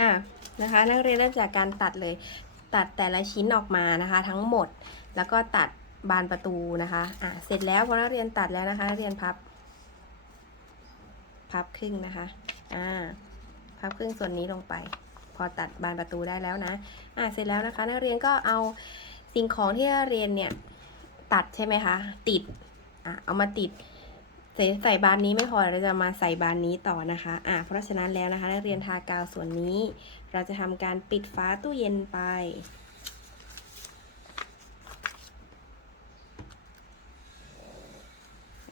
อะนะคะ นักเรียนเริ่มจากการตัดเลย ตัดแต่ละชิ้นออกมานะคะ ทั้งหมดแล้วก็ตัดบานประตูนะคะอะเสร็จแล้วพอนักเรียนตัดแล้วนะคะ นักเรียนพับ พับครึ่งนะคะอ่าพับครึ่งส่วนนี้ลงไป พอตัดบานประตูได้แล้วนะอะเสร็จแล้วนะคะ นักเรียนก็เอาสิ่งของที่นักเรียนเนี่ยตัดใช่ไหมคะ ติดอะเอามาติด ใส่ใส่บานนี้ไม่พอเราจะมาใส่บานนี้ต่อนะคะอะเพราะฉะนั้นแล้วนะคะนักเรียนทากาวส่วนนี้ เราจะทำการปิดฝาตู้เย็นไป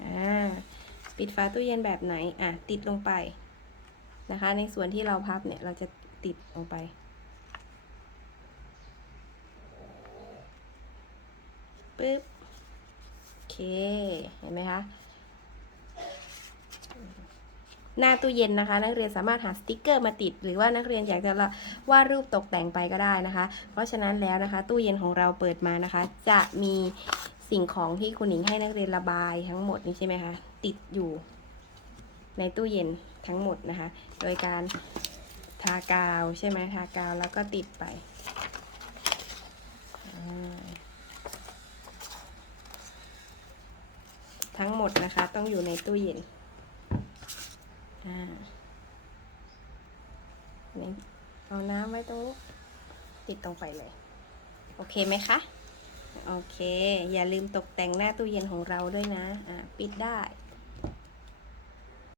อ่าปิดฝาตู้เย็นแบบไหนอะติดลงไปนะคะ ในส่วนที่เราพับเนี่ยเราจะติดลงไปปึ๊บโอเค เห็นไหมคะ หน้าตู้เย็นนะคะ นักเรียนสามารถหาสติกเกอร์มาติด หรือว่านักเรียนอยากจะวาดรูปตกแต่งไปก็ได้นะคะ เพราะฉะนั้นแล้วนะคะ ตู้เย็นของเราเปิดมานะคะ จะมีสิ่งของที่คุณหญิงให้นักเรียนระบายทั้งหมดนี้ใช่ไหมคะติดอยู่ ในตู้เย็นทั้งหมดนะคะ โดยการทากาวใช่ไหมทากาวแล้วก็ติดไปทั้งหมดนะคะต้องอยู่ในตู้เย็น อ่านี่เอาน้ำไว้ตรงนี้ติดตรงไปเลย โอเคไหมคะ โอเค อย่าลืมตกแต่งหน้าตู้เย็นของเราด้วยนะ อ่า ปิดได้